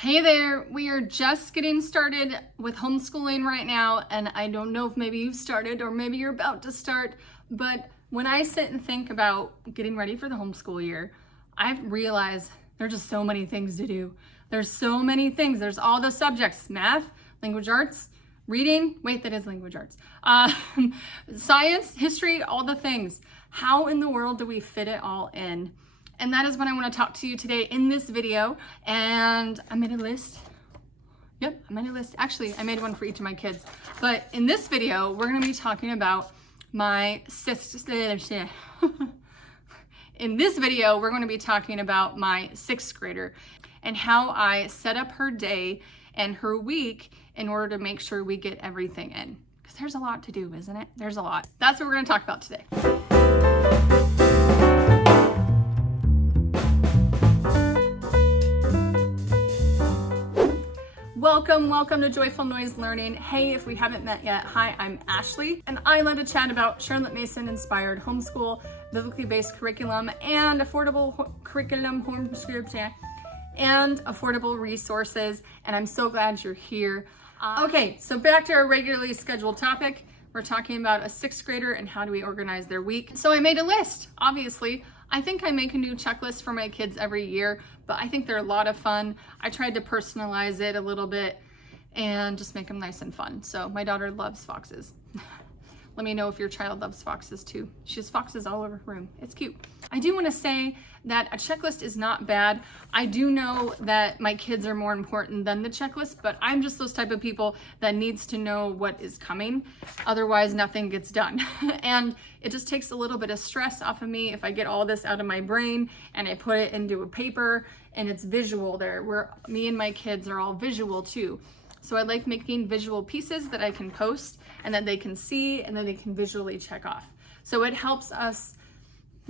Hey there, we are just getting started with homeschooling right now, and I don't know if maybe you've started or maybe you're about to start, but when I sit and think about getting ready for the homeschool year, I've realized there's just so many things to do. There's so many things. There's all the subjects: math, language arts, reading, wait, that is language arts, science, history, all the things. How in the world do we fit it all in? And that is what I want to talk to you today in this video. And I made a list. Yep, I made a list. Actually, I made one for each of my kids. But in this video, we're going to be talking about my in this video, we're going to be talking about my sixth grader and how I set up her day and her week in order to make sure we get everything in. Because there's a lot to do, isn't it? There's a lot. That's what we're going to talk about today. Welcome to Joyful Noise Learning. Hey, if we haven't met yet, hi, I'm Ashley, and I love to chat about Charlotte Mason inspired homeschool, biblically based curriculum, and affordable curriculum, homeschool, and affordable resources. And I'm so glad you're here. Okay, so back to our regularly scheduled topic. We're talking about a sixth grader and how do we organize their week. So I made a list, obviously. I think I make a new checklist for my kids every year, but I think they're a lot of fun. I tried to personalize it a little bit and just make them nice and fun. So my daughter loves foxes. Let me know if your child loves foxes too. She has foxes all over her room. It's cute. I do want to say that a checklist is not bad. I do know that my kids are more important than the checklist, but I'm just those type of people that needs to know what is coming. Otherwise, nothing gets done. And it just takes a little bit of stress off of me if I get all this out of my brain and I put it into a paper and it's visual there, where me and my kids are all visual too. So I like making visual pieces that I can post and that they can see and then they can visually check off. So it helps us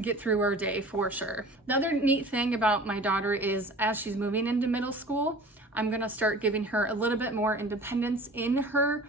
get through our day for sure. The other neat thing about my daughter is as she's moving into middle school, I'm gonna start giving her a little bit more independence in her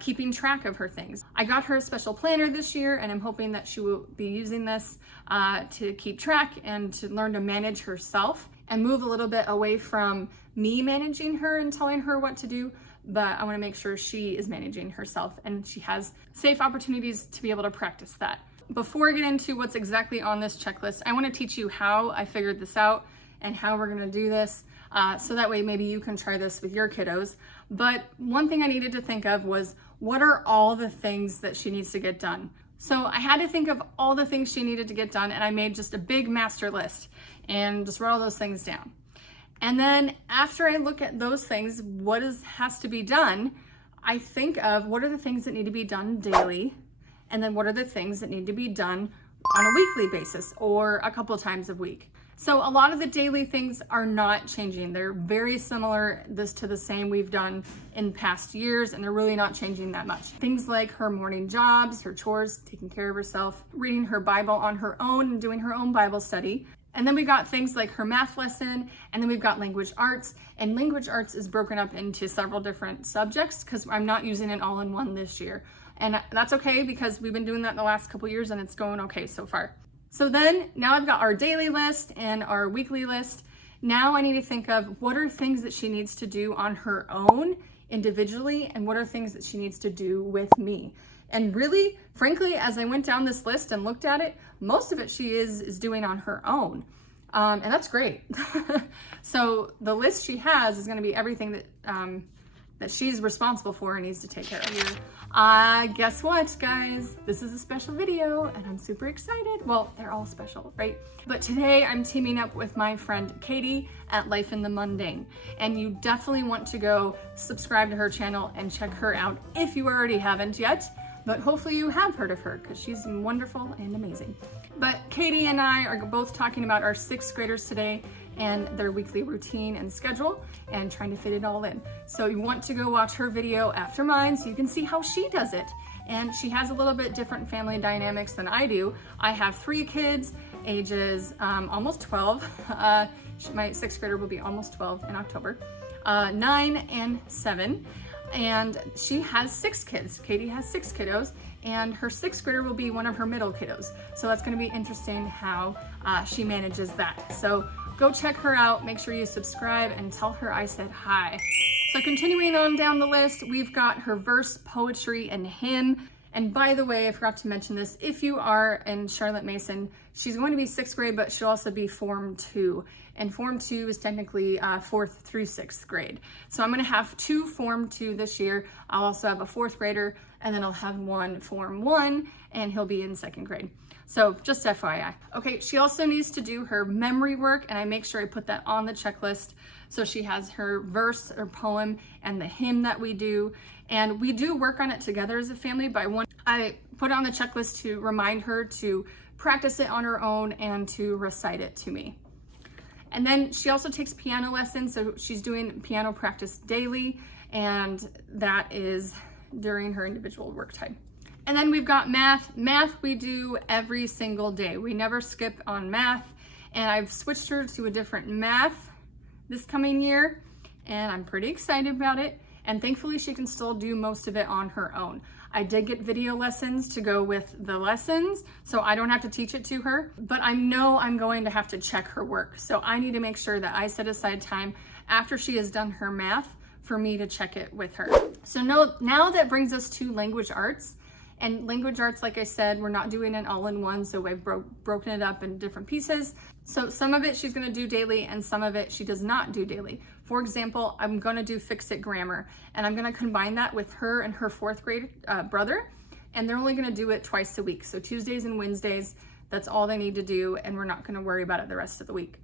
keeping track of her things. I got her a special planner this year, and I'm hoping that she will be using this to keep track and to learn to manage herself and move a little bit away from me managing her and telling her what to do, but I want to make sure she is managing herself and she has safe opportunities to be able to practice that. Before I get into what's exactly on this checklist, I want to teach you how I figured this out and how we're going to do this, so that way maybe you can try this with your kiddos. But one thing I needed to think of was, what are all the things that she needs to get done? So I had to think of all the things she needed to get done, and I made just a big master list and just wrote all those things down. And then after I look at those things, what has to be done, I think of what are the things that need to be done daily, and then what are the things that need to be done on a weekly basis or a couple times a week. So a lot of the daily things are not changing. They're very similar to the same we've done in past years, and they're really not changing that much. Things like her morning jobs, her chores, taking care of herself, reading her Bible on her own and doing her own Bible study. And then we got things like her math lesson, and then we've got language arts. And language arts is broken up into several different subjects because I'm not using it all in one this year. And that's okay because we've been doing that the last couple years and it's going okay so far. So then now I've got our daily list and our weekly list. Now I need to think of what are things that she needs to do on her own individually and what are things that she needs to do with me. And really, frankly, as I went down this list and looked at it, most of it she is doing on her own. And that's great. So the list she has is gonna be everything that she's responsible for and needs to take care of. Guess what, guys? This is a special video and I'm super excited. Well, they're all special, right? But today I'm teaming up with my friend Katie at Life in the Mundane. And you definitely want to go subscribe to her channel and check her out if you already haven't yet. But hopefully you have heard of her because she's wonderful and amazing. But Katie and I are both talking about our sixth graders today and their weekly routine and schedule and trying to fit it all in. So you want to go watch her video after mine so you can see how she does it. And she has a little bit different family dynamics than I do. I have 3 kids, ages almost 12. My sixth grader will be almost 12 in October, 9 and 7. And she has 6 kids. Katie has 6 kiddos, and her 6th grader will be one of her middle kiddos. So that's gonna be interesting how she manages that. So go check her out. Make sure you subscribe and tell her I said hi. So continuing on down the list, we've got her verse, poetry, and hymn. And by the way, I forgot to mention this, if you are in Charlotte Mason, she's going to be 6th grade, but she'll also be Form 2. And Form 2 is technically 4th through 6th grade. So I'm gonna have 2 Form 2 this year. I'll also have a 4th grader, and then I'll have 1 Form 1, and he'll be in 2nd grade. So just FYI. Okay, she also needs to do her memory work, and I make sure I put that on the checklist. So she has her verse or poem and the hymn that we do. And we do work on it together as a family, but I put it on the checklist to remind her to practice it on her own and to recite it to me. And then she also takes piano lessons, so she's doing piano practice daily, and that is during her individual work time. And then we've got math. Math we do every single day. We never skip on math, and I've switched her to a different math this coming year, and I'm pretty excited about it. And thankfully she can still do most of it on her own. I did get video lessons to go with the lessons, so I don't have to teach it to her, but I know I'm going to have to check her work. So I need to make sure that I set aside time after she has done her math for me to check it with her. So now that brings us to language arts. And language arts, like I said, we're not doing it all in one, so I've broken it up in different pieces. So some of it she's gonna do daily and some of it she does not do daily. For example, I'm gonna do Fix-It Grammar, and I'm gonna combine that with her and her 4th grade brother, and they're only gonna do it twice a week. So Tuesdays and Wednesdays, that's all they need to do, and we're not gonna worry about it the rest of the week.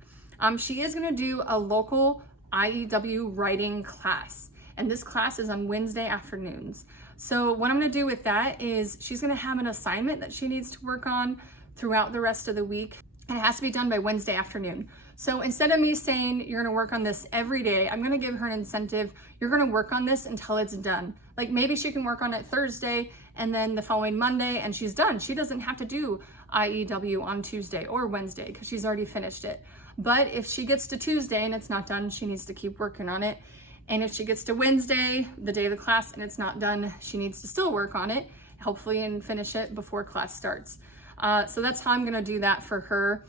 She is gonna do a local IEW writing class, and this class is on Wednesday afternoons. So what I'm gonna do with that is she's gonna have an assignment that she needs to work on throughout the rest of the week, and it has to be done by Wednesday afternoon. So instead of me saying you're gonna work on this every day, I'm gonna give her an incentive. You're gonna work on this until it's done. Like maybe she can work on it Thursday and then the following Monday and she's done. She doesn't have to do IEW on Tuesday or Wednesday because she's already finished it. But if she gets to Tuesday and it's not done, she needs to keep working on it. And if she gets to Wednesday, the day of the class, and it's not done, she needs to still work on it, hopefully, and finish it before class starts. So that's how I'm gonna do that for her.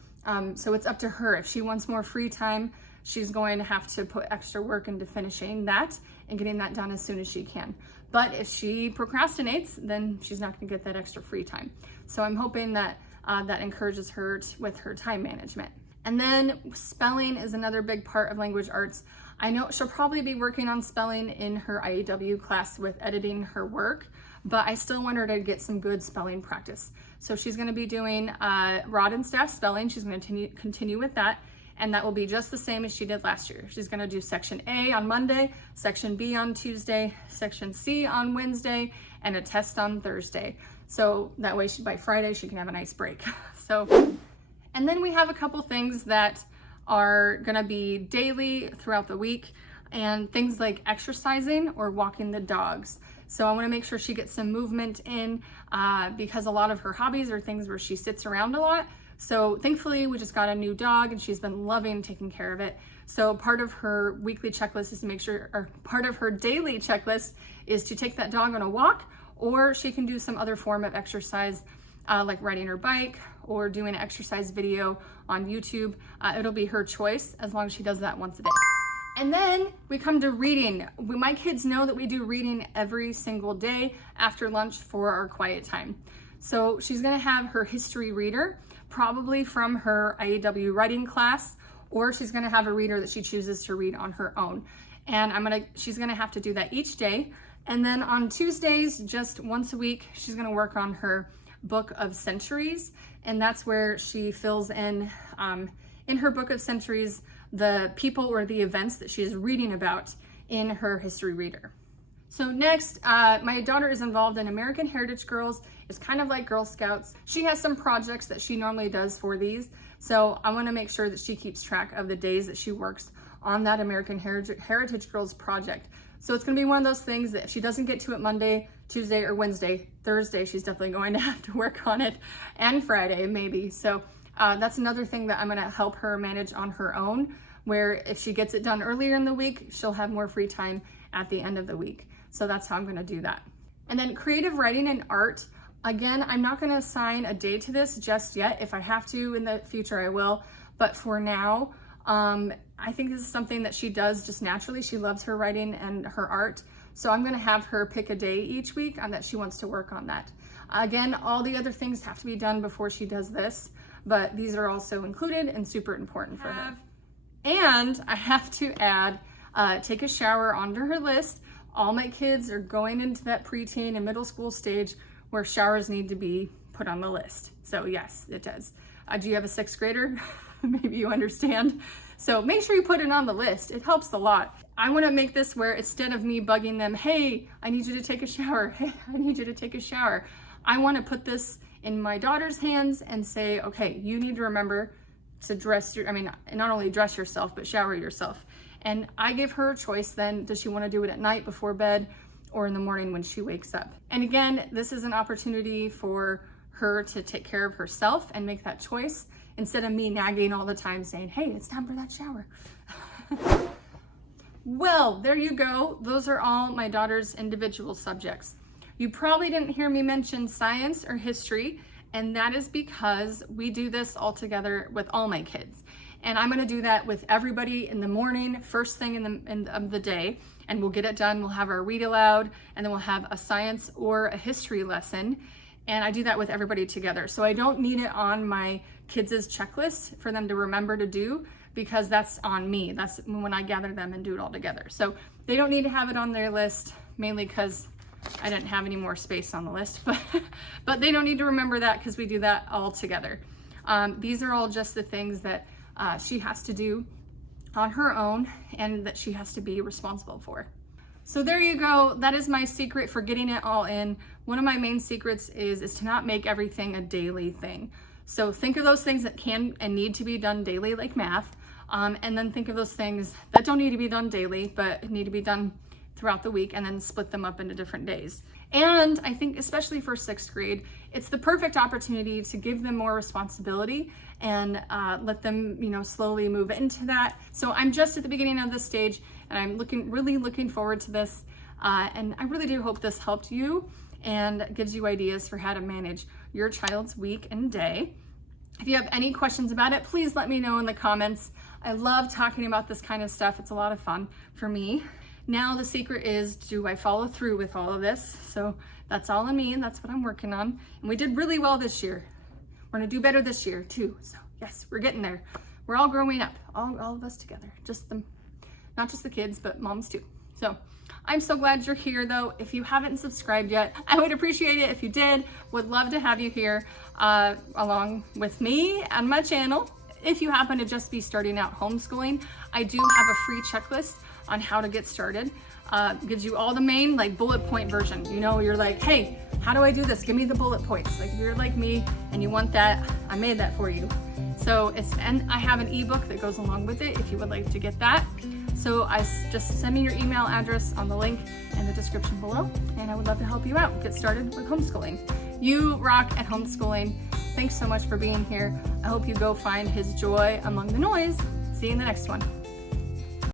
So it's up to her. If she wants more free time, she's going to have to put extra work into finishing that and getting that done as soon as she can. But if she procrastinates, then she's not gonna get that extra free time. So I'm hoping that that encourages her with her time management. And then spelling is another big part of language arts. I know she'll probably be working on spelling in her IEW class with editing her work, but I still want her to get some good spelling practice. So she's gonna be doing rod and staff spelling. She's gonna continue with that, and that will be just the same as she did last year. She's gonna do section A on Monday, section B on Tuesday, section C on Wednesday, and a test on Thursday. So that way by Friday, she can have a nice break. And then we have a couple things that are gonna be daily throughout the week, and things like exercising or walking the dogs. So I wanna make sure she gets some movement in because a lot of her hobbies are things where she sits around a lot. So thankfully we just got a new dog and she's been loving taking care of it. So part of her weekly checklist is to make sure, or part of her daily checklist is to take that dog on a walk, or she can do some other form of exercise like riding her bike or doing an exercise video on YouTube. It'll be her choice as long as she does that once a day. And then we come to reading. My kids know that we do reading every single day after lunch for our quiet time. So she's gonna have her history reader, probably from her IEW writing class, or she's gonna have a reader that she chooses to read on her own. And she's gonna have to do that each day. And then on Tuesdays, just once a week, she's gonna work on her book of centuries, and that's where she fills in her book of centuries the people or the events that she is reading about in her history reader. So next, my daughter is involved in American Heritage Girls. It's kind of like Girl Scouts. She has some projects that she normally does for these, so I want to make sure that she keeps track of the days that she works on that American Heritage Girls project. So it's going to be one of those things that if she doesn't get to it Monday, Tuesday, or Wednesday, Thursday, she's definitely going to have to work on it, and Friday maybe. So that's another thing that I'm going to help her manage on her own, where if she gets it done earlier in the week, she'll have more free time at the end of the week. So that's how I'm going to do that. And then creative writing and art. Again, I'm not going to assign a day to this just yet. If I have to in the future, I will. But for now, I think this is something that she does just naturally. She loves her writing and her art. So I'm gonna have her pick a day each week that she wants to work on that. Again, all the other things have to be done before she does this, but these are also included and super important for her. And I have to add, take a shower onto her list. All my kids are going into that preteen and middle school stage where showers need to be put on the list. So yes, it does. Do you have a 6th grader? Maybe you understand. So make sure you put it on the list. It helps a lot. I want to make this where instead of me bugging them, hey, I need you to take a shower. Hey, I need you to take a shower. I want to put this in my daughter's hands and say, okay, you need to remember to not only dress yourself, but shower yourself. And I give her a choice then, does she want to do it at night before bed or in the morning when she wakes up? And again, this is an opportunity for her to take care of herself and make that choice instead of me nagging all the time saying, hey, it's time for that shower. Well, there you go. Those are all my daughter's individual subjects. You probably didn't hear me mention science or history, and that is because we do this all together with all my kids. And I'm gonna do that with everybody in the morning, first thing of the day, and we'll get it done. We'll have our read aloud, and then we'll have a science or a history lesson. And I do that with everybody together. So I don't need it on my kids' checklist for them to remember to do, because that's on me. That's when I gather them and do it all together. So they don't need to have it on their list, mainly because I didn't have any more space on the list, but they don't need to remember that because we do that all together. These are all just the things that she has to do on her own and that she has to be responsible for. So there you go. That is my secret for getting it all in. One of my main secrets is to not make everything a daily thing. So think of those things that can and need to be done daily, like math, and then think of those things that don't need to be done daily, but need to be done throughout the week, and then split them up into different days. And I think especially for 6th grade, it's the perfect opportunity to give them more responsibility and let them, slowly move into that. So I'm just at the beginning of this stage, and I'm really looking forward to this. And I really do hope this helped you and gives you ideas for how to manage your child's week and day. If you have any questions about it, please let me know in the comments. I love talking about this kind of stuff. It's a lot of fun for me. Now the secret is, do I follow through with all of this? So that's all on me, and that's what I'm working on. And we did really well this year. We're gonna do better this year too. So yes, we're getting there. We're all growing up, all of us together. Not just the kids, but moms too. So I'm so glad you're here though. If you haven't subscribed yet, I would appreciate it if you did. Would love to have you here along with me and my channel. If you happen to just be starting out homeschooling, I do have a free checklist on how to get started. Gives you all the main bullet point version. You're like, hey, how do I do this? Give me the bullet points. Like if you're like me and you want that, I made that for you. So and I have an ebook that goes along with it if you would like to get that. So just send me your email address on the link in the description below, and I would love to help you out. Get started with homeschooling. You rock at homeschooling. Thanks so much for being here. I hope you go find his joy among the noise. See you in the next one.